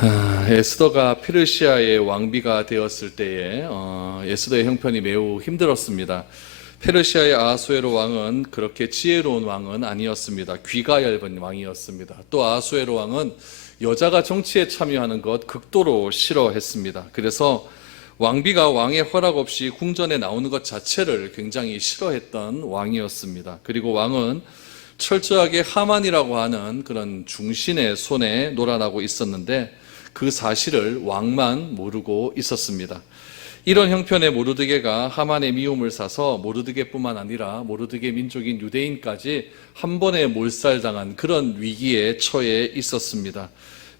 에스더가 페르시아의 왕비가 되었을 때에 에스더의 형편이 매우 힘들었습니다. 페르시아의 아하수에로 왕은 그렇게 지혜로운 왕은 아니었습니다. 귀가 얇은 왕이었습니다. 또 아하수에로 왕은 여자가 정치에 참여하는 것 극도로 싫어했습니다. 그래서 왕비가 왕의 허락 없이 궁전에 나오는 것 자체를 굉장히 싫어했던 왕이었습니다. 그리고 왕은 철저하게 하만이라고 하는 그런 중신의 손에 놀아나고 있었는데 그 사실을 왕만 모르고 있었습니다. 이런 형편의 모르드게가 하만의 미움을 사서 모르드게뿐만 아니라 모르드게 민족인 유대인까지 한 번에 몰살당한 그런 위기에 처해 있었습니다.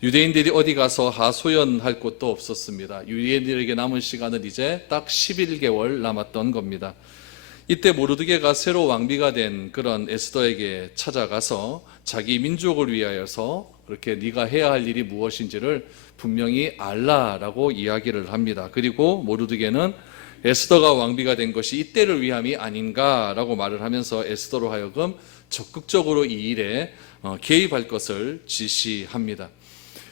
유대인들이 어디 가서 하소연할 곳도 없었습니다. 유대인들에게 남은 시간은 이제 딱 11개월 남았던 겁니다. 이때 모르드게가 새로 왕비가 된 그런 에스더에게 찾아가서 자기 민족을 위하여서 그렇게 네가 해야 할 일이 무엇인지를 분명히 알라라고 이야기를 합니다. 그리고 모르드게는 에스더가 왕비가 된 것이 이때를 위함이 아닌가라고 말을 하면서 에스더로 하여금 적극적으로 이 일에 개입할 것을 지시합니다.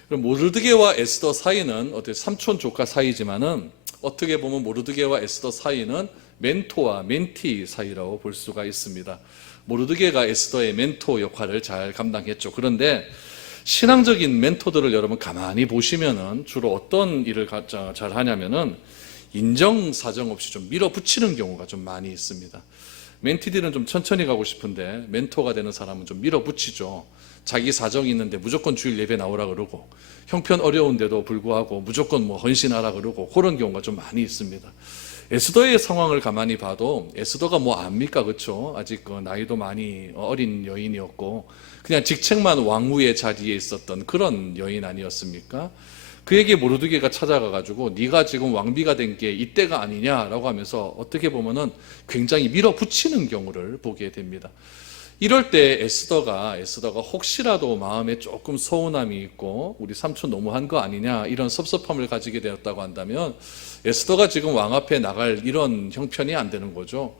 그럼 모르드게와 에스더 사이는 어떻게 삼촌 조카 사이지만은 어떻게 보면 모르드게와 에스더 사이는 멘토와 멘티 사이라고 볼 수가 있습니다. 모르드게가 에스더의 멘토 역할을 잘 감당했죠. 그런데 신앙적인 멘토들을 여러분 가만히 보시면은 주로 어떤 일을 잘 하냐면은 인정사정 없이 좀 밀어붙이는 경우가 좀 많이 있습니다. 멘티들은 좀 천천히 가고 싶은데 멘토가 되는 사람은 좀 밀어붙이죠. 자기 사정이 있는데 무조건 주일 예배 나오라 그러고 형편 어려운데도 불구하고 무조건 뭐 헌신하라 그러고 그런 경우가 좀 많이 있습니다. 에스더의 상황을 가만히 봐도 에스더가 뭐 압니까? 그렇죠? 아직 나이도 많이 어린 여인이었고 그냥 직책만 왕후의 자리에 있었던 그런 여인 아니었습니까? 그에게 모르드게가 찾아가가지고 네가 지금 왕비가 된 게 이때가 아니냐라고 하면서 어떻게 보면은 굉장히 밀어붙이는 경우를 보게 됩니다. 이럴 때 에스더가 혹시라도 마음에 조금 서운함이 있고 우리 삼촌 너무한 거 아니냐 이런 섭섭함을 가지게 되었다고 한다면 에스더가 지금 왕 앞에 나갈 이런 형편이 안 되는 거죠.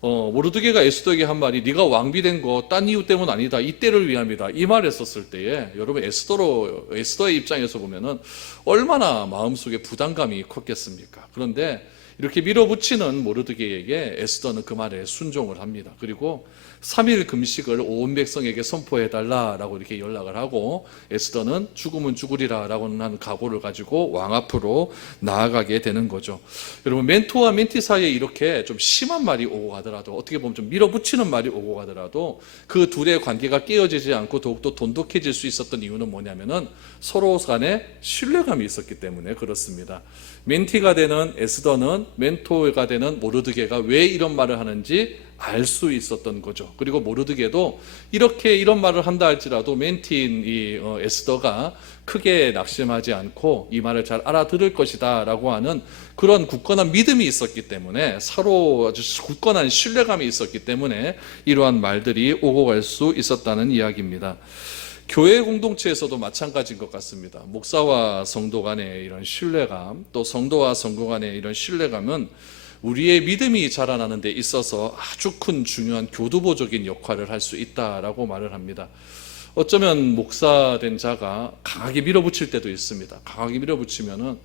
모르드게가 에스더에게 한 말이 네가 왕비 된 거 딴 이유 때문 아니다. 이때를 위함이다. 이 말 했었을 때에 여러분 에스더의 입장에서 보면은 얼마나 마음속에 부담감이 컸겠습니까? 그런데 이렇게 밀어붙이는 모르드게에게 에스더는 그 말에 순종을 합니다. 그리고 3일 금식을 온 백성에게 선포해달라라고 이렇게 연락을 하고 에스더는 죽으면 죽으리라라고 하는 각오를 가지고 왕 앞으로 나아가게 되는 거죠. 여러분 멘토와 멘티 사이에 이렇게 좀 심한 말이 오고 가더라도 어떻게 보면 좀 밀어붙이는 말이 오고 가더라도 그 둘의 관계가 깨어지지 않고 더욱더 돈독해질 수 있었던 이유는 뭐냐면은 서로 간에 신뢰감이 있었기 때문에 그렇습니다. 멘티가 되는 에스더는 멘토가 되는 모르드게가 왜 이런 말을 하는지 알 수 있었던 거죠. 그리고 모르드게도 이렇게 이런 말을 한다 할지라도 멘티인 이 에스더가 크게 낙심하지 않고 이 말을 잘 알아들을 것이다 라고 하는 그런 굳건한 믿음이 있었기 때문에 서로 아주 굳건한 신뢰감이 있었기 때문에 이러한 말들이 오고 갈 수 있었다는 이야기입니다. 교회 공동체에서도 마찬가지인 것 같습니다. 목사와 성도 간의 이런 신뢰감, 또 성도와 성도 간의 이런 신뢰감은 우리의 믿음이 자라나는 데 있어서 아주 큰 중요한 교두보적인 역할을 할 수 있다라고 말을 합니다. 어쩌면 목사된 자가 강하게 밀어붙일 때도 있습니다. 강하게 밀어붙이면은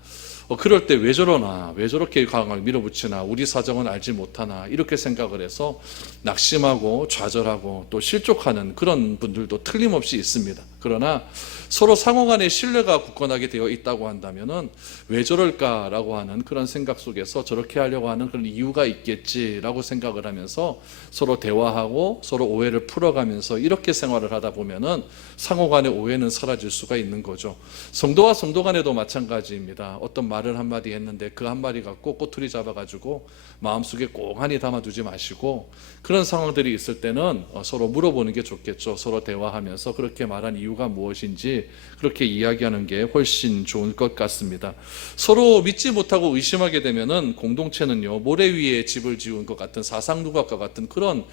그럴 때 왜 저러나, 왜 저렇게 강하게 밀어붙이나, 우리 사정은 알지 못하나 이렇게 생각을 해서 낙심하고 좌절하고 또 실족하는 그런 분들도 틀림없이 있습니다. 그러나 서로 상호간의 신뢰가 굳건하게 되어 있다고 한다면은 왜 저럴까라고 하는 그런 생각 속에서 저렇게 하려고 하는 그런 이유가 있겠지라고 생각을 하면서 서로 대화하고 서로 오해를 풀어가면서 이렇게 생활을 하다 보면은 상호간의 오해는 사라질 수가 있는 거죠. 성도와 성도 간에도 마찬가지입니다. 어떤 말을 한마디 했는데 그 한마디 갖고 꼬투리 잡아가지고 마음속에 꽁하니 담아두지 마시고 그런 상황들이 있을 때는 서로 물어보는 게 좋겠죠. 서로 대화하면서 그렇게 말한 이유가 무엇인지 그렇게 이야기하는 게 훨씬 좋을 것 같습니다. 서로 믿지 못하고 의심하게 되면은 공동체는요 모래 위에 집을 지은 것 같은 사상누각과 같은 그런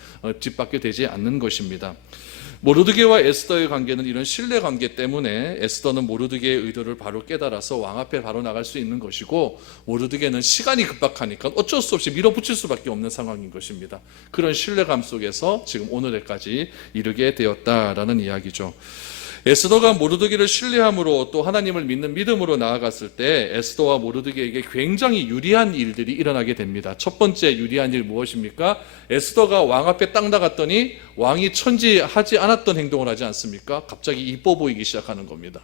집밖에 되지 않는 것입니다. 모르드게와 에스더의 관계는 이런 신뢰 관계 때문에 에스더는 모르드게의 의도를 바로 깨달아서 왕 앞에 바로 나갈 수 있는 것이고 모르드게는 시간이 급박하니까 어쩔 수 없이 밀어붙일 수밖에 없는 상황인 것입니다. 그런 신뢰감 속에서 지금 오늘까지 이르게 되었다라는 이야기죠. 에스더가 모르드게를 신뢰함으로 또 하나님을 믿는 믿음으로 나아갔을 때 에스더와 모르드게에게 굉장히 유리한 일들이 일어나게 됩니다. 첫 번째 유리한 일 무엇입니까? 에스더가 왕 앞에 딱 나갔더니 왕이 천지하지 않았던 행동을 하지 않습니까? 갑자기 이뻐 보이기 시작하는 겁니다.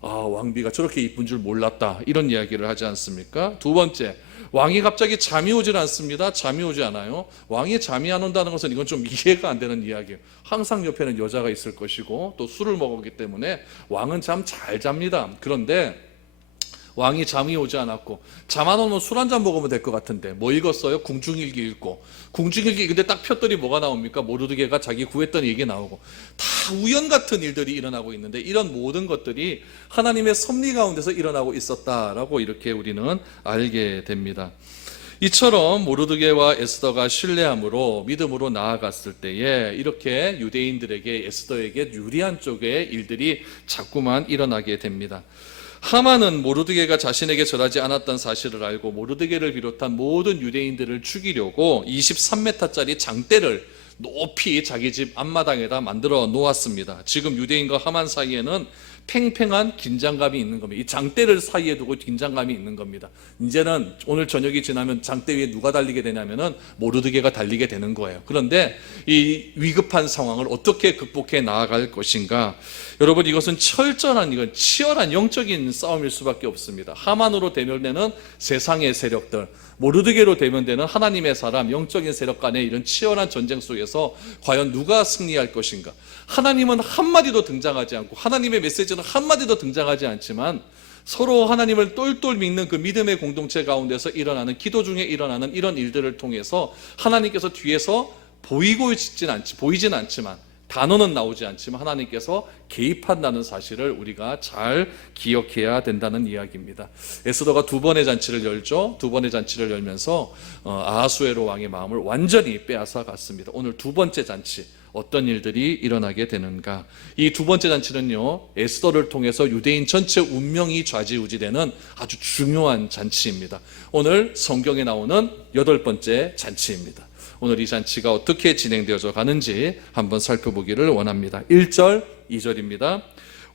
왕비가 저렇게 이쁜 줄 몰랐다, 이런 이야기를 하지 않습니까? 두 번째, 왕이 갑자기 잠이 오질 않습니다. 잠이 오지 않아요. 왕이 잠이 안 온다는 것은 이건 좀 이해가 안 되는 이야기예요. 항상 옆에는 여자가 있을 것이고 또 술을 먹었기 때문에 왕은 잠 잘 잡니다. 그런데 왕이 잠이 오지 않았고, 잠 안 오면 술 한잔 먹으면 될 것 같은데 뭐 읽었어요? 궁중일기 읽고. 궁중일기 근데 딱 폈더니 뭐가 나옵니까? 모르드게가 자기 구했던 얘기 나오고. 다 우연 같은 일들이 일어나고 있는데 이런 모든 것들이 하나님의 섭리 가운데서 일어나고 있었다라고 이렇게 우리는 알게 됩니다. 이처럼 모르드게와 에스더가 신뢰함으로 믿음으로 나아갔을 때에 이렇게 유대인들에게, 에스더에게 유리한 쪽의 일들이 자꾸만 일어나게 됩니다. 하만은 모르드게가 자신에게 절하지 않았던 사실을 알고 모르드게를 비롯한 모든 유대인들을 죽이려고 23m짜리 장대를 높이 자기 집 앞마당에다 만들어 놓았습니다. 지금 유대인과 하만 사이에는 팽팽한 긴장감이 있는 겁니다. 이 장대를 사이에 두고 긴장감이 있는 겁니다. 이제는 오늘 저녁이 지나면 장대 위에 누가 달리게 되냐면은 모르드게가 달리게 되는 거예요. 그런데 이 위급한 상황을 어떻게 극복해 나아갈 것인가? 여러분, 이것은 이건 치열한 영적인 싸움일 수밖에 없습니다. 하만으로 대면되는 세상의 세력들, 모르드게로 대면되는 하나님의 사람, 영적인 세력 간의 이런 치열한 전쟁 속에서 과연 누가 승리할 것인가? 하나님은 한마디도 등장하지 않고 하나님의 메시지는 한마디도 등장하지 않지만 서로 하나님을 똘똘 믿는 그 믿음의 공동체 가운데서 일어나는, 기도 중에 일어나는 이런 일들을 통해서 하나님께서 뒤에서 보이진 않지만, 단어는 나오지 않지만 하나님께서 개입한다는 사실을 우리가 잘 기억해야 된다는 이야기입니다. 에스더가 두 번의 잔치를 열죠. 두 번의 잔치를 열면서 아하수에로 왕의 마음을 완전히 빼앗아 갔습니다. 오늘 두 번째 잔치, 어떤 일들이 일어나게 되는가? 이 두 번째 잔치는요, 에스더를 통해서 유대인 전체 운명이 좌지우지되는 아주 중요한 잔치입니다. 오늘 성경에 나오는 8번째 잔치입니다. 오늘 이 잔치가 어떻게 진행되어져 가는지 한번 살펴보기를 원합니다. 1절, 2절입니다.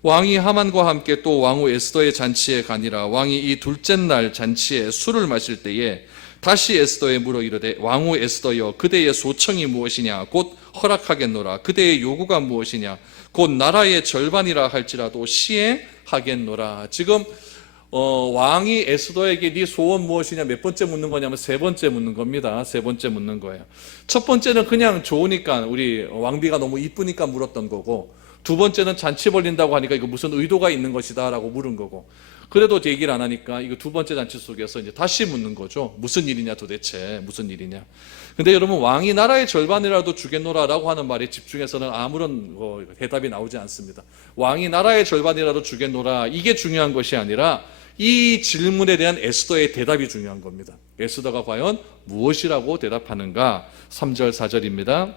왕이 하만과 함께 또 왕후 에스더의 잔치에 가니라. 왕이 이 둘째 날 잔치에 술을 마실 때에 다시 에스더에 물어 이르되, 왕후 에스더여, 그대의 소청이 무엇이냐? 곧 허락하겠노라. 그대의 요구가 무엇이냐? 곧 나라의 절반이라 할지라도 시행하겠노라. 지금 왕이 에스더에게 네 소원 무엇이냐 몇 번째 묻는 거냐면 세 번째 묻는 겁니다. 세 번째 묻는 거예요. 첫 번째는 그냥 좋으니까, 우리 왕비가 너무 이쁘니까 물었던 거고, 두 번째는 잔치 벌린다고 하니까 이거 무슨 의도가 있는 것이다 라고 물은 거고, 그래도 얘기를 안 하니까 이거 두 번째 잔치 속에서 이제 다시 묻는 거죠. 무슨 일이냐, 도대체 무슨 일이냐. 근데 여러분, 왕이 나라의 절반이라도 주겠노라라고 하는 말에 집중해서는 아무런 대답이 나오지 않습니다. 왕이 나라의 절반이라도 주겠노라, 이게 중요한 것이 아니라 이 질문에 대한 에스더의 대답이 중요한 겁니다. 에스더가 과연 무엇이라고 대답하는가? 3절 4절입니다.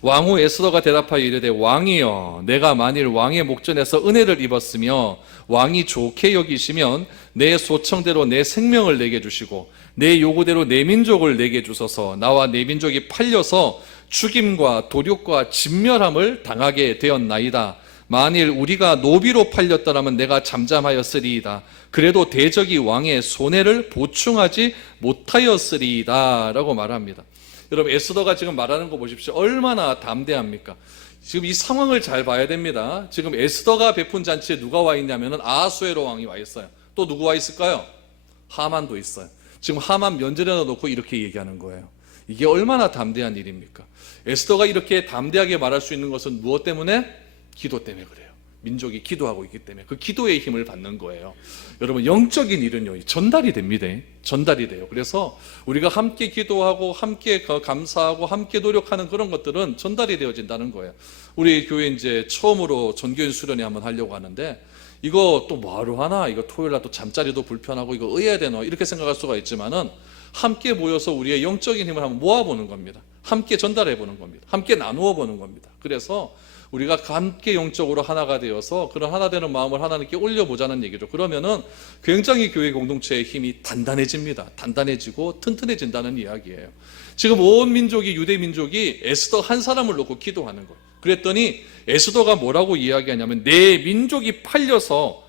왕후 에스더가 대답하여 이르되, 왕이여, 내가 만일 왕의 목전에서 은혜를 입었으며 왕이 좋게 여기시면 내 소청대로 내 생명을 내게 주시고 내 요구대로 내 민족을 내게 주소서. 나와 내 민족이 팔려서 죽임과 도륙과 진멸함을 당하게 되었나이다. 만일 우리가 노비로 팔렸더라면 내가 잠잠하였으리이다. 그래도 대적이 왕의 손해를 보충하지 못하였으리이다 라고 말합니다. 여러분, 에스더가 지금 말하는 거 보십시오. 얼마나 담대합니까? 지금 이 상황을 잘 봐야 됩니다. 지금 에스더가 베푼 잔치에 누가 와 있냐면 아하수에로 왕이 와 있어요. 또 누구 와 있을까요? 하만도 있어요. 지금 하만 면전에 놓고 이렇게 얘기하는 거예요. 이게 얼마나 담대한 일입니까? 에스더가 이렇게 담대하게 말할 수 있는 것은 무엇 때문에? 기도 때문에 그래요. 민족이 기도하고 있기 때문에 그 기도의 힘을 받는 거예요. 여러분, 영적인 일은요, 전달이 됩니다. 전달이 돼요. 그래서 우리가 함께 기도하고 함께 감사하고 함께 노력하는 그런 것들은 전달이 되어진다는 거예요. 우리 교회 이제 처음으로 전교인 수련회 한번 하려고 하는데, 이거 또 뭐하러 하나? 이거 토요일 날 또 잠자리도 불편하고 이거 의해야 되나? 이렇게 생각할 수가 있지만은 함께 모여서 우리의 영적인 힘을 한번 모아보는 겁니다. 함께 전달해 보는 겁니다. 함께 나누어 보는 겁니다. 그래서 우리가 함께 영적으로 하나가 되어서 그런 하나 되는 마음을 하나님께 올려보자는 얘기죠. 그러면은 굉장히 교회 공동체의 힘이 단단해집니다. 단단해지고 튼튼해진다는 이야기예요. 지금 온 민족이, 유대 민족이 에스더 한 사람을 놓고 기도하는 거예요. 그랬더니 에스더가 뭐라고 이야기하냐면 내 민족이 팔려서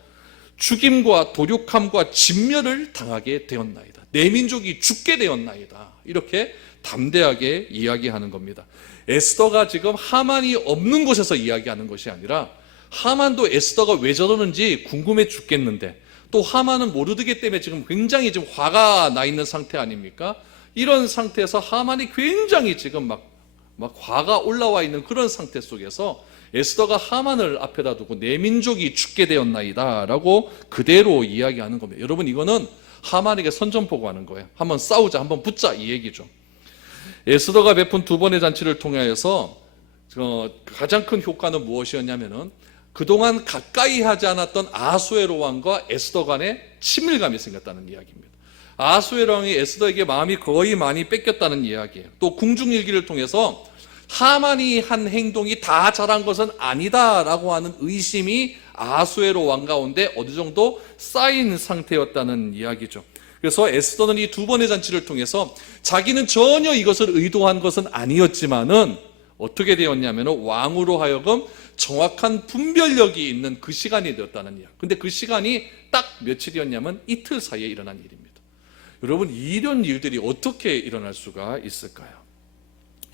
죽임과 도륙함과 진멸을 당하게 되었나이다. 내 민족이 죽게 되었나이다. 이렇게 담대하게 이야기하는 겁니다. 에스더가 지금 하만이 없는 곳에서 이야기하는 것이 아니라 하만도 에스더가 왜 저러는지 궁금해 죽겠는데 또 하만은 모르드게 때문에 지금 굉장히 지금 화가 나 있는 상태 아닙니까? 이런 상태에서 하만이 굉장히 지금 막 화가 올라와 있는 그런 상태 속에서 에스더가 하만을 앞에다 두고 내 민족이 죽게 되었나이다 라고 그대로 이야기하는 겁니다. 여러분, 이거는 하만에게 선전포고하는 거예요. 한번 싸우자, 한번 붙자, 이 얘기죠. 에스더가 베푼 두 번의 잔치를 통하여서 가장 큰 효과는 무엇이었냐면은 그동안 가까이 하지 않았던 아수에로 왕과 에스더 간에 친밀감이 생겼다는 이야기입니다. 아수에로 왕이 에스더에게 마음이 거의 많이 뺏겼다는 이야기예요. 또 궁중일기를 통해서 하만이 한 행동이 다 잘한 것은 아니다라고 하는 의심이 아수에로 왕 가운데 어느 정도 쌓인 상태였다는 이야기죠. 그래서 에스더는 이 두 번의 잔치를 통해서 자기는 전혀 이것을 의도한 것은 아니었지만은 어떻게 되었냐면 왕으로 하여금 정확한 분별력이 있는 그 시간이 되었다는 이야기. 근데 그 시간이 딱 며칠이었냐면 이틀 사이에 일어난 일입니다. 여러분, 이런 일들이 어떻게 일어날 수가 있을까요?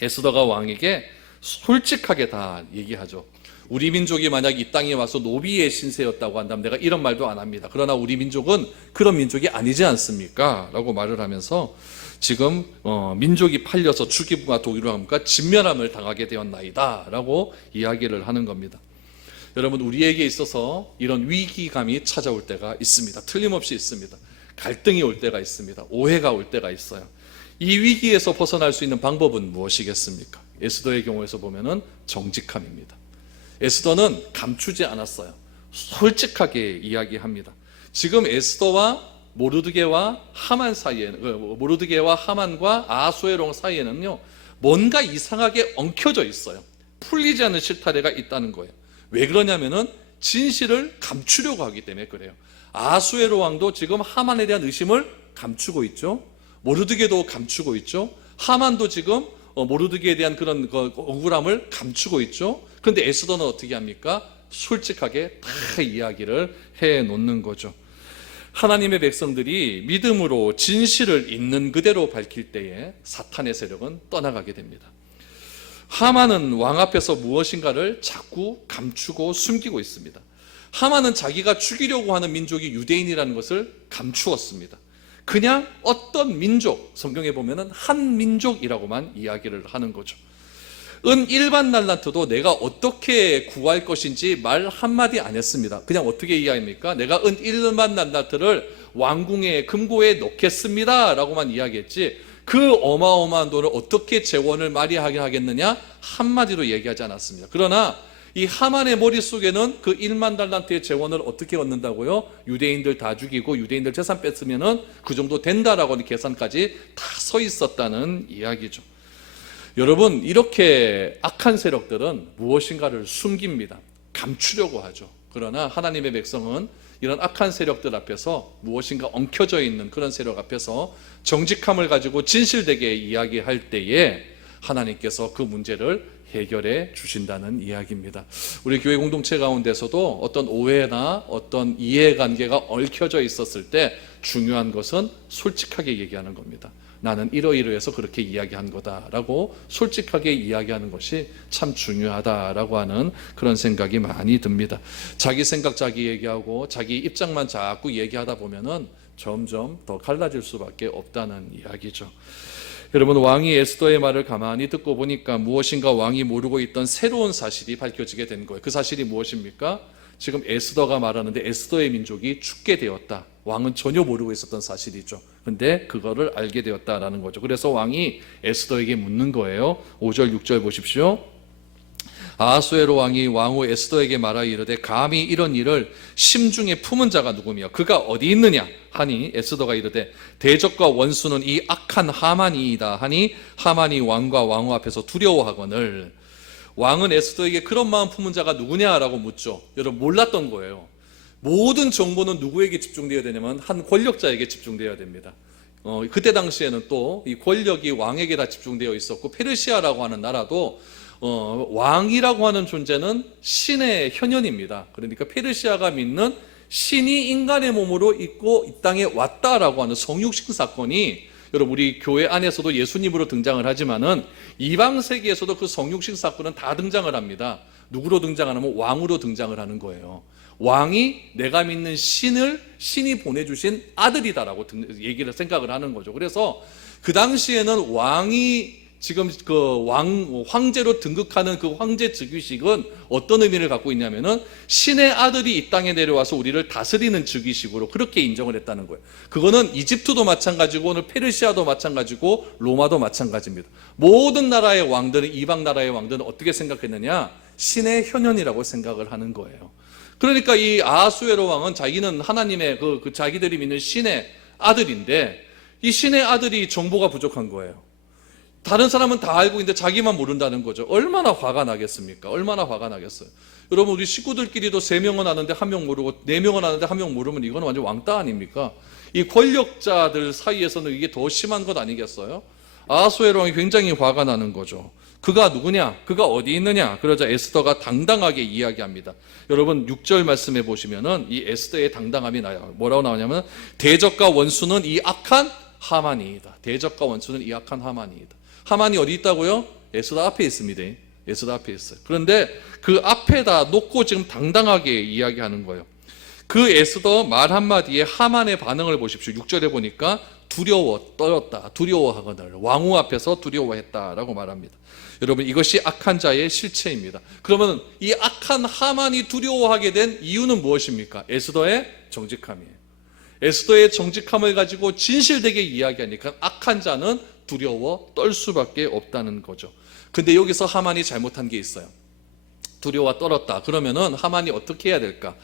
에스더가 왕에게 솔직하게 다 얘기하죠. 우리 민족이 만약 이 땅에 와서 노비의 신세였다고 한다면 내가 이런 말도 안 합니다. 그러나 우리 민족은 그런 민족이 아니지 않습니까? 라고 말을 하면서 지금 민족이 팔려서 죽임과 도륙함과 진멸함을 당하게 되었나이다 라고 이야기를 하는 겁니다. 여러분, 우리에게 있어서 이런 위기감이 찾아올 때가 있습니다. 틀림없이 있습니다. 갈등이 올 때가 있습니다. 오해가 올 때가 있어요. 이 위기에서 벗어날 수 있는 방법은 무엇이겠습니까? 에스더의 경우에서 보면은 정직함입니다. 에스더는 감추지 않았어요. 솔직하게 이야기합니다. 지금 에스더와 모르드게와 하만 사이에, 모르드게와 하만과 아수에로 사이에는요, 뭔가 이상하게 엉켜져 있어요. 풀리지 않는 실타래가 있다는 거예요. 왜 그러냐면은 진실을 감추려고 하기 때문에 그래요. 아수에로 왕도 지금 하만에 대한 의심을 감추고 있죠. 모르드게도 감추고 있죠. 하만도 지금 모르드게에 대한 그런 억울함을 감추고 있죠. 그런데 에스더는 어떻게 합니까? 솔직하게 다 이야기를 해놓는 거죠. 하나님의 백성들이 믿음으로 진실을 있는 그대로 밝힐 때에 사탄의 세력은 떠나가게 됩니다. 하만은 왕 앞에서 무엇인가를 자꾸 감추고 숨기고 있습니다. 하만은 자기가 죽이려고 하는 민족이 유대인이라는 것을 감추었습니다. 그냥 어떤 민족, 성경에 보면은 한 민족이라고만 이야기를 하는 거죠. 은 일반 달란트도 내가 어떻게 구할 것인지 말 한마디 안 했습니다. 그냥 어떻게 이야기합니까? 내가 은 일반 달란트를 왕궁의 금고에 넣겠습니다 라고만 이야기했지, 그 어마어마한 돈을 어떻게 재원을 마련하게 하겠느냐 한마디도 얘기하지 않았습니다. 그러나 이 하만의 머릿속에는 그 1만 달란트의 재원을 어떻게 얻는다고요? 유대인들 다 죽이고 유대인들 재산 뺐으면은 그 정도 된다라고 하는 계산까지 다 서 있었다는 이야기죠. 여러분, 이렇게 악한 세력들은 무엇인가를 숨깁니다. 감추려고 하죠. 그러나 하나님의 백성은 이런 악한 세력들 앞에서, 무엇인가 엉켜져 있는 그런 세력 앞에서 정직함을 가지고 진실되게 이야기할 때에 하나님께서 그 문제를 해결해 주신다는 이야기입니다. 우리 교회 공동체 가운데서도 어떤 오해나 어떤 이해관계가 얽혀져 있었을 때 중요한 것은 솔직하게 얘기하는 겁니다. 나는 이러이러해서 그렇게 이야기한 거다라고 솔직하게 이야기하는 것이 참 중요하다라고 하는 그런 생각이 많이 듭니다. 자기 생각 자기 얘기하고 자기 입장만 자꾸 얘기하다 보면은 점점 더 갈라질 수밖에 없다는 이야기죠. 여러분, 왕이 에스더의 말을 가만히 듣고 보니까 무엇인가 왕이 모르고 있던 새로운 사실이 밝혀지게 된 거예요. 그 사실이 무엇입니까? 지금 에스더가 말하는데 에스더의 민족이 죽게 되었다. 왕은 전혀 모르고 있었던 사실이죠. 근데 그거를 알게 되었다라는 거죠. 그래서 왕이 에스더에게 묻는 거예요. 5절 6절 보십시오. 아하수에로 왕이 왕후 에스더에게 말하여 이르되 감히 이런 일을 심중에 품은 자가 누구며 그가 어디 있느냐 하니 에스더가 이르되 대적과 원수는 이 악한 하만이이다 하니 하만이 왕과 왕후 앞에서 두려워하거늘. 왕은 에스더에게 그런 마음 품은 자가 누구냐라고 묻죠. 여러분, 몰랐던 거예요. 모든 정보는 누구에게 집중되어야 되냐면 한 권력자에게 집중되어야 됩니다. 그때 당시에는 또 이 권력이 왕에게 다 집중되어 있었고 페르시아라고 하는 나라도 왕이라고 하는 존재는 신의 현현입니다. 그러니까 페르시아가 믿는 신이 인간의 몸으로 있고 이 땅에 왔다라고 하는 성육신 사건이, 여러분 우리 교회 안에서도 예수님으로 등장을 하지만은 이방 세계에서도 그 성육신 사건은 다 등장을 합니다. 누구로 등장하냐면 왕으로 등장을 하는 거예요. 왕이 내가 믿는 신이 보내주신 아들이다라고 생각을 하는 거죠. 그래서 그 당시에는 왕이 지금 그 황제로 등극하는 그 황제 즉위식은 어떤 의미를 갖고 있냐면은 신의 아들이 이 땅에 내려와서 우리를 다스리는 즉위식으로 그렇게 인정을 했다는 거예요. 그거는 이집트도 마찬가지고 오늘 페르시아도 마찬가지고 로마도 마찬가지입니다. 모든 나라의 왕들은, 이방 나라의 왕들은 어떻게 생각했느냐? 신의 현현이라고 생각을 하는 거예요. 그러니까 이 아하수에로 왕은 자기는 하나님의 그 자기들이 믿는 신의 아들인데, 이 신의 아들이 정보가 부족한 거예요. 다른 사람은 다 알고 있는데 자기만 모른다는 거죠. 얼마나 화가 나겠습니까? 얼마나 화가 나겠어요. 여러분 우리 식구들끼리도 3명은 아는데 1명 모르고 4명은 아는데 1명 모르면 이건 완전 왕따 아닙니까? 이 권력자들 사이에서는 이게 더 심한 것 아니겠어요? 아하수에로 왕이 굉장히 화가 나는 거죠. 그가 누구냐? 그가 어디 있느냐? 그러자 에스더가 당당하게 이야기합니다. 여러분 6절 말씀해 보시면은 이 에스더의 당당함이 나요. 뭐라고 나오냐면 대적과 원수는 이 악한 하만이다. 대적과 원수는 이 악한 하만이다. 하만이 어디 있다고요? 에스더 앞에 있습니다. 에스더 앞에 있어요. 그런데 그 앞에다 놓고 지금 당당하게 이야기하는 거예요. 그 에스더 말 한마디에 하만의 반응을 보십시오. 6절에 보니까 두려워 떨었다. 두려워하거늘 왕후 앞에서 두려워했다라고 말합니다. 여러분 이것이 악한 자의 실체입니다. 그러면 이 악한 하만이 두려워하게 된 이유는 무엇입니까? 에스더의 정직함이에요. 에스더의 정직함을 가지고 진실되게 이야기하니까 악한 자는 두려워 떨 수밖에 없다는 거죠. 근데 여기서 하만이 잘못한 게 있어요. 두려워 떨었다. 그러면은 하만이 어떻게 해야 될까?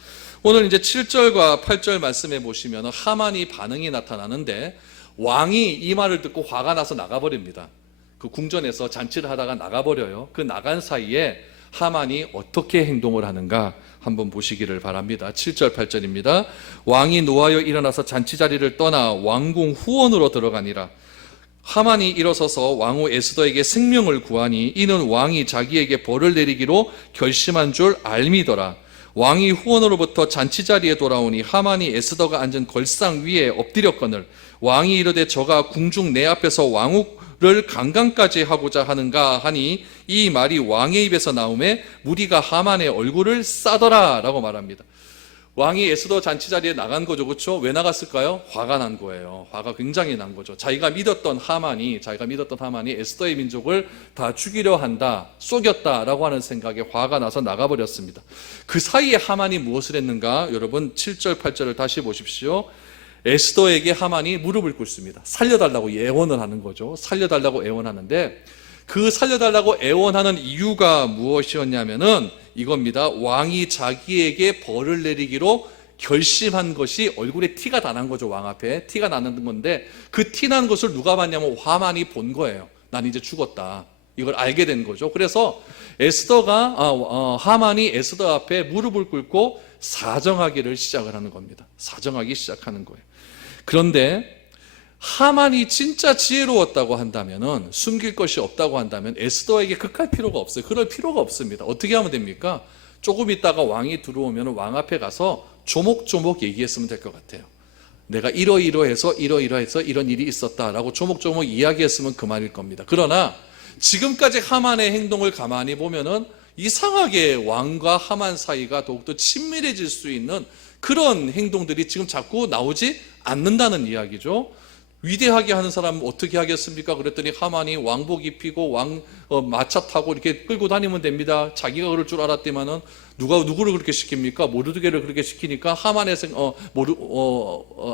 오늘 이제 7절과 8절 말씀해 보시면 하만이 반응이 나타나는데, 왕이 이 말을 듣고 화가 나서 나가버립니다. 그 궁전에서 잔치를 하다가 나가버려요. 그 나간 사이에 하만이 어떻게 행동을 하는가 한번 보시기를 바랍니다. 7절 8절입니다. 왕이 노하여 일어나서 잔치 자리를 떠나 왕궁 후원으로 들어가니라. 하만이 일어서서 왕후 에스더에게 생명을 구하니 이는 왕이 자기에게 벌을 내리기로 결심한 줄 알미더라. 왕이 후원으로부터 잔치 자리에 돌아오니 하만이 에스더가 앉은 걸상 위에 엎드렸거늘 왕이 이르되 저가 궁중 내 앞에서 왕후를 강간까지 하고자 하는가 하니 이 말이 왕의 입에서 나오매 무리가 하만의 얼굴을 싸더라 라고 말합니다. 왕이 에스더 잔치 자리에 나간 거죠. 그렇죠? 왜 나갔을까요? 화가 난 거예요. 화가 굉장히 난 거죠. 자기가 믿었던 하만이 에스더의 민족을 다 죽이려 한다, 속였다라고 하는 생각에 화가 나서 나가버렸습니다. 그 사이에 하만이 무엇을 했는가? 여러분 7절 8절을 다시 보십시오. 에스더에게 하만이 무릎을 꿇습니다. 살려달라고 애원을 하는 거죠. 살려달라고 애원하는데, 그 살려달라고 애원하는 이유가 무엇이었냐면은 이겁니다. 왕이 자기에게 벌을 내리기로 결심한 것이 얼굴에 티가 다 난 거죠. 왕 앞에 티가 나는 건데, 그 티 난 것을 누가 봤냐면 하만이 본 거예요. 난 이제 죽었다, 이걸 알게 된 거죠. 그래서 하만이 에스더 앞에 무릎을 꿇고 사정하기를 시작을 하는 겁니다. 사정하기 시작하는 거예요. 그런데 하만이 진짜 지혜로웠다고 한다면은, 숨길 것이 없다고 한다면 에스더에게 극할 필요가 없어요. 그럴 필요가 없습니다. 어떻게 하면 됩니까? 조금 있다가 왕이 들어오면 왕 앞에 가서 조목조목 얘기했으면 될 것 같아요. 내가 이러이러해서 이런 일이 있었다라고 조목조목 이야기했으면 그만일 겁니다. 그러나 지금까지 하만의 행동을 가만히 보면은 이상하게 왕과 하만 사이가 더욱더 친밀해질 수 있는 그런 행동들이 지금 자꾸 나오지 않는다는 이야기죠. 위대하게 하는 사람은 어떻게 하겠습니까? 그랬더니 하만이 왕복 입히고 마차 타고 이렇게 끌고 다니면 됩니다. 자기가 그럴 줄 알았더만은 누구를 그렇게 시킵니까? 모르드게를 그렇게 시키니까 하만의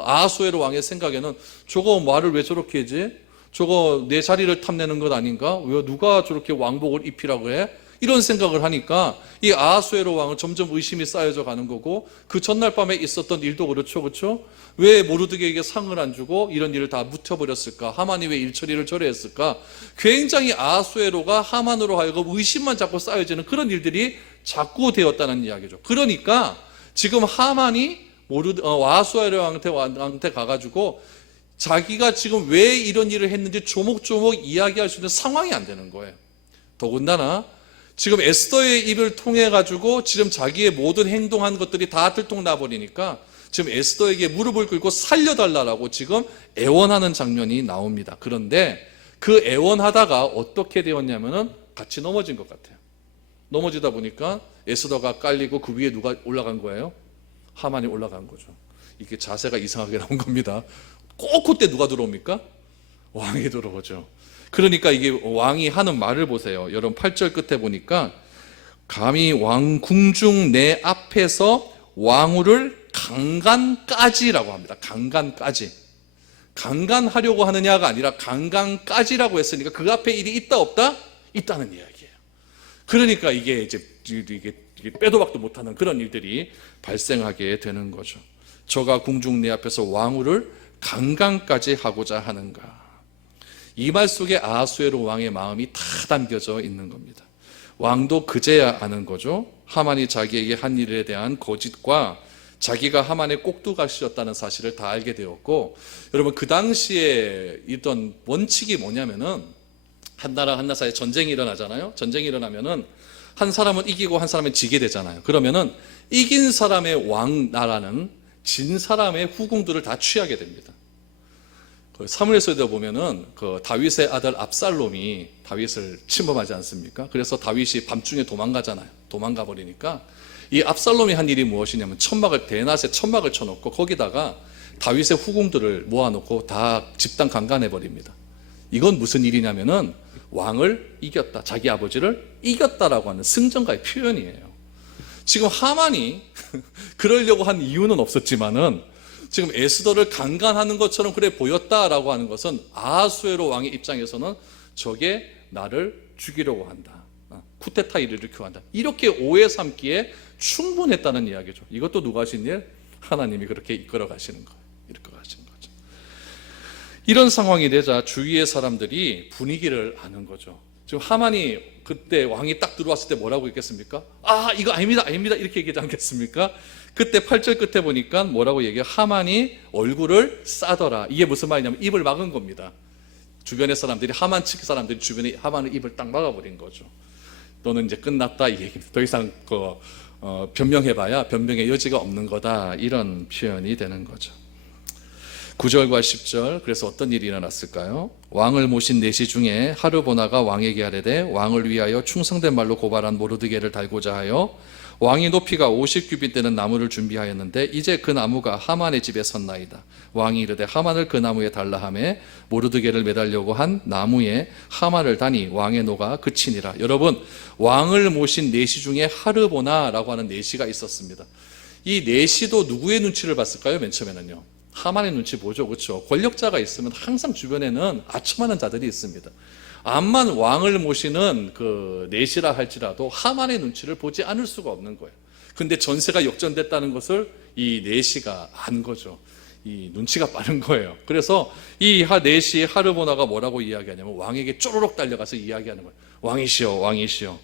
아하수에로 왕의 생각에는 저거 말을 왜 저렇게 하지? 저거 내 자리를 탐내는 것 아닌가? 왜 누가 저렇게 왕복을 입히라고 해? 이런 생각을 하니까 이 아하수에로 왕은 점점 의심이 쌓여져 가는 거고, 그 전날 밤에 있었던 일도 그렇죠? 왜 모르드게에게 상을 안 주고 이런 일을 다 묻혀버렸을까? 하만이 왜 일처리를 저래 했을까? 굉장히 아하수에로가 하만으로 하여금 의심만 자꾸 쌓여지는 그런 일들이 자꾸 되었다는 이야기죠. 그러니까 지금 하만이 아하수에로 왕한테 가가지고 자기가 지금 왜 이런 일을 했는지 조목조목 이야기할 수 있는 상황이 안 되는 거예요. 더군다나 지금 에스더의 입을 통해 가지고 지금 자기의 모든 행동한 것들이 다 들통나버리니까 지금 에스더에게 무릎을 꿇고 살려달라고 지금 애원하는 장면이 나옵니다. 그런데 그 애원하다가 어떻게 되었냐면은 같이 넘어진 것 같아요. 넘어지다 보니까 에스더가 깔리고 그 위에 누가 올라간 거예요? 하만이 올라간 거죠. 이게 자세가 이상하게 나온 겁니다. 꼭 그때 누가 들어옵니까? 왕이 들어오죠. 그러니까 이게 왕이 하는 말을 보세요. 여러분 8절 끝에 보니까 감히 왕궁중 내 앞에서 왕후를 강간까지라고 합니다. 강간까지. 강간하려고 하느냐가 아니라 강간까지라고 했으니까 그 앞에 일이 있다 없다? 있다는 이야기예요. 그러니까 이게 이제 빼도 박도 못하는 그런 일들이 발생하게 되는 거죠. 저가 궁중 내 앞에서 왕후를 강간까지 하고자 하는가. 이 말 속에 아하수에로 왕의 마음이 다 담겨져 있는 겁니다. 왕도 그제야 아는 거죠. 하만이 자기에게 한 일에 대한 거짓과 자기가 하만의 꼭두각시였다는 사실을 다 알게 되었고, 여러분 그 당시에 있던 원칙이 뭐냐면은 한 나라 한 나라 사이에 전쟁이 일어나잖아요. 전쟁이 일어나면은 한 사람은 이기고 한 사람은 지게 되잖아요. 그러면은 이긴 사람의 왕 나라는 진 사람의 후궁들을 다 취하게 됩니다. 사무엘서에도 보면은 그 다윗의 아들 압살롬이 다윗을 침범하지 않습니까? 그래서 다윗이 밤중에 도망가잖아요. 도망가 버리니까 이 압살롬이 한 일이 무엇이냐면 대낮에 천막을 쳐놓고 거기다가 다윗의 후궁들을 모아놓고 다 집단 강간해 버립니다. 이건 무슨 일이냐면은 왕을 이겼다, 자기 아버지를 이겼다라고 하는 승전가의 표현이에요. 지금 하만이 그러려고 한 이유는 없었지만은 지금 에스더를 강간하는 것처럼 그래 보였다라고 하는 것은 아하수에로 왕의 입장에서는 저게 나를 죽이려고 한다, 쿠데타 일을 일으키려 한다, 이렇게 오해 삼기에 충분했다는 이야기죠. 이것도 누가 하신 일? 하나님이 그렇게 이끌어 가시는 거예요. 이끌어 가시는 거죠. 이런 상황이 되자 주위의 사람들이 분위기를 아는 거죠. 지금 하만이 그때 왕이 딱 들어왔을 때 뭐라고 했겠습니까? 아, 이거 아닙니다, 아닙니다, 이렇게 얘기하지 않겠습니까? 그때 8절 끝에 보니까 뭐라고 얘기해요? 하만이 얼굴을 싸더라. 이게 무슨 말이냐면 입을 막은 겁니다. 주변의 사람들이, 하만 측 사람들이 주변에 하만의 입을 딱 막아버린 거죠. 너는 이제 끝났다, 이 얘기입니다. 더 이상 변명해봐야 변명의 여지가 없는 거다, 이런 표현이 되는 거죠. 9절과 10절, 그래서 어떤 일이 일어났을까요? 왕을 모신 내시 중에 하르보나가 왕에게 아뢰되 왕을 위하여 충성된 말로 고발한 모르드게를 달고자 하여 왕이 높이가 50규빗 되는 나무를 준비하였는데 이제 그 나무가 하만의 집에 섰나이다. 왕이 이르되 하만을 그 나무에 달라 하매 모르드게를 매달려고 한 나무에 하만을 다니 왕의 노가 그치니라. 여러분, 왕을 모신 내시 중에 하르보나라고 하는 내시가 있었습니다. 이 내시도 누구의 눈치를 봤을까요? 맨 처음에는요, 하만의 눈치 보죠. 그렇죠? 권력자가 있으면 항상 주변에는 아첨하는 자들이 있습니다. 암만 왕을 모시는 그 내시라 할지라도 하만의 눈치를 보지 않을 수가 없는 거예요. 근데 전세가 역전됐다는 것을 이 내시가 안 거죠. 이 눈치가 빠른 거예요. 그래서 이 내시 하르보나가 뭐라고 이야기하냐면 왕에게 쪼르륵 달려가서 이야기하는 거예요. 왕이시여, 왕이시여,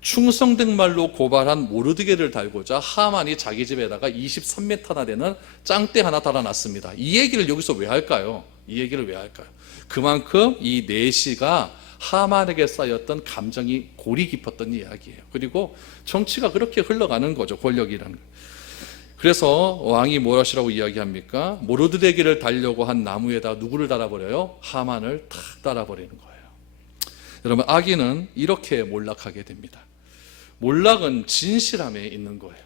충성된 말로 고발한 모르드게를 달고자 하만이 자기 집에다가 23m나 되는 짱대 하나 달아놨습니다. 이 얘기를 여기서 왜 할까요? 이 얘기를 왜 할까요? 그만큼 이 내시가 하만에게 쌓였던 감정이 골이 깊었던 이야기예요. 그리고 정치가 그렇게 흘러가는 거죠. 권력이라는 거. 그래서 왕이 무엇이라고 이야기합니까? 모르드게를 달려고 한 나무에다 누구를 달아버려요? 하만을 탁 달아버리는 거예요. 여러분, 악인은 이렇게 몰락하게 됩니다. 몰락은 진실함에 있는 거예요.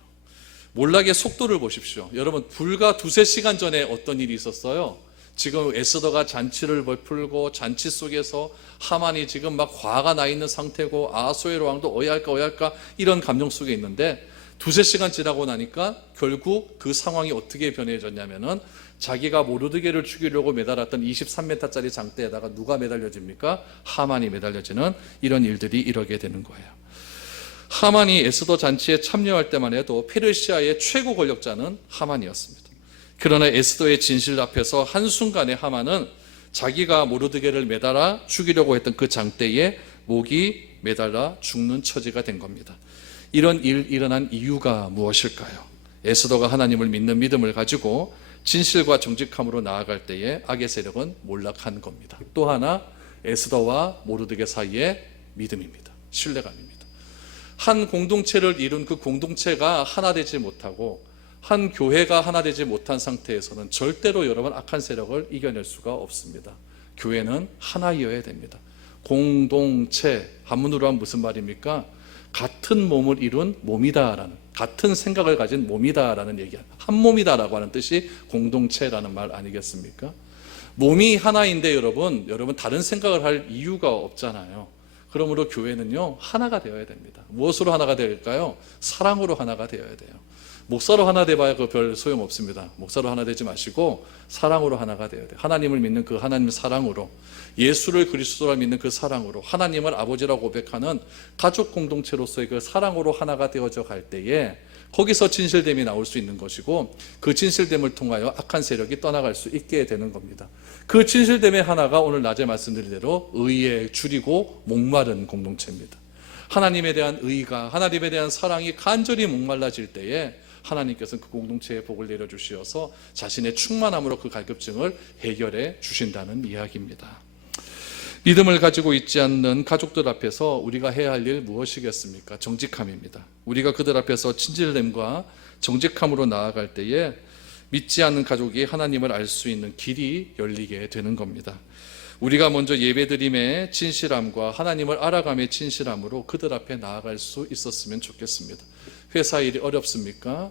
몰락의 속도를 보십시오. 여러분, 불과 두세 시간 전에 어떤 일이 있었어요? 지금 에스더가 잔치를 베풀고 잔치 속에서 하만이 지금 막 화가 나 있는 상태고 아하수에로 왕도 어야할까 이런 감정 속에 있는데 두세 시간 지나고 나니까 결국 그 상황이 어떻게 변해졌냐면은 자기가 모르드게를 죽이려고 매달았던 23m짜리 장대에다가 누가 매달려집니까? 하만이 매달려지는 이런 일들이 일어나게 되는 거예요. 하만이 에스더 잔치에 참여할 때만 해도 페르시아의 최고 권력자는 하만이었습니다. 그러나 에스더의 진실 앞에서 한순간에 하만은 자기가 모르드게를 매달아 죽이려고 했던 그 장대에 목이 매달아 죽는 처지가 된 겁니다. 이런 일 일어난 이유가 무엇일까요? 에스더가 하나님을 믿는 믿음을 가지고 진실과 정직함으로 나아갈 때에 악의 세력은 몰락한 겁니다. 또 하나, 에스더와 모르드게 사이의 믿음입니다. 신뢰감입니다. 한 공동체를 이룬 그 공동체가 하나 되지 못하고 한 교회가 하나 되지 못한 상태에서는 절대로 여러분 악한 세력을 이겨낼 수가 없습니다. 교회는 하나이어야 됩니다. 공동체, 한문으로 하면 무슨 말입니까? 같은 몸을 이룬 몸이다라는, 같은 생각을 가진 몸이다라는 얘기, 한 몸이다라고 하는 뜻이 공동체라는 말 아니겠습니까? 몸이 하나인데 여러분 다른 생각을 할 이유가 없잖아요. 그러므로 교회는요 하나가 되어야 됩니다. 무엇으로 하나가 될까요? 사랑으로 하나가 되어야 돼요. 목사로 하나 돼봐야 그 별 소용 없습니다. 목사로 하나 되지 마시고 사랑으로 하나가 되어야 돼요. 하나님을 믿는 그 하나님의 사랑으로, 예수를 그리스도라 믿는 그 사랑으로, 하나님을 아버지라고 고백하는 가족 공동체로서의 그 사랑으로 하나가 되어져 갈 때에 거기서 진실됨이 나올 수 있는 것이고, 그 진실됨을 통하여 악한 세력이 떠나갈 수 있게 되는 겁니다. 그 진실됨의 하나가 오늘 낮에 말씀드린 대로 의에 줄이고 목마른 공동체입니다. 하나님에 대한 의가, 하나님에 대한 사랑이 간절히 목말라질 때에 하나님께서는 그 공동체에 복을 내려주시어서 자신의 충만함으로 그 갈급증을 해결해 주신다는 이야기입니다. 믿음을 가지고 있지 않는 가족들 앞에서 우리가 해야 할 일 무엇이겠습니까? 정직함입니다. 우리가 그들 앞에서 친절됨과 정직함으로 나아갈 때에 믿지 않는 가족이 하나님을 알 수 있는 길이 열리게 되는 겁니다. 우리가 먼저 예배드림의 진실함과 하나님을 알아감의 진실함으로 그들 앞에 나아갈 수 있었으면 좋겠습니다. 회사 일이 어렵습니까?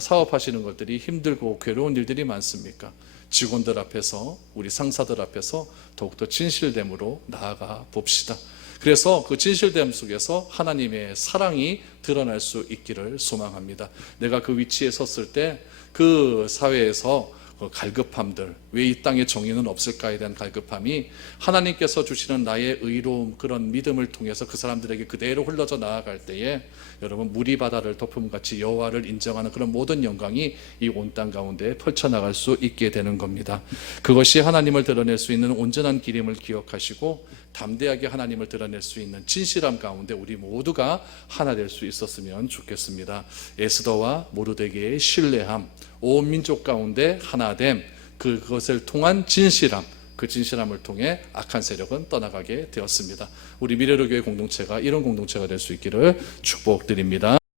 사업하시는 것들이 힘들고 괴로운 일들이 많습니까? 직원들 앞에서, 우리 상사들 앞에서 더욱더 진실됨으로 나아가 봅시다. 그래서 그 진실됨 속에서 하나님의 사랑이 드러날 수 있기를 소망합니다. 내가 그 위치에 섰을 때 그 사회에서 갈급함들, 왜 이 땅에 정의는 없을까에 대한 갈급함이 하나님께서 주시는 나의 의로움, 그런 믿음을 통해서 그 사람들에게 그대로 흘러져 나아갈 때에 여러분 무리 바다를 덮음같이 여호와를 인정하는 그런 모든 영광이 이 온 땅 가운데 펼쳐나갈 수 있게 되는 겁니다. 그것이 하나님을 드러낼 수 있는 온전한 길임을 기억하시고 담대하게 하나님을 드러낼 수 있는 진실함 가운데 우리 모두가 하나 될 수 있었으면 좋겠습니다. 에스더와 모르드게의 신뢰함, 온 민족 가운데 하나됨, 그것을 통한 진실함, 그 진실함을 통해 악한 세력은 떠나가게 되었습니다. 우리 미래로 교회 공동체가 이런 공동체가 될 수 있기를 축복드립니다.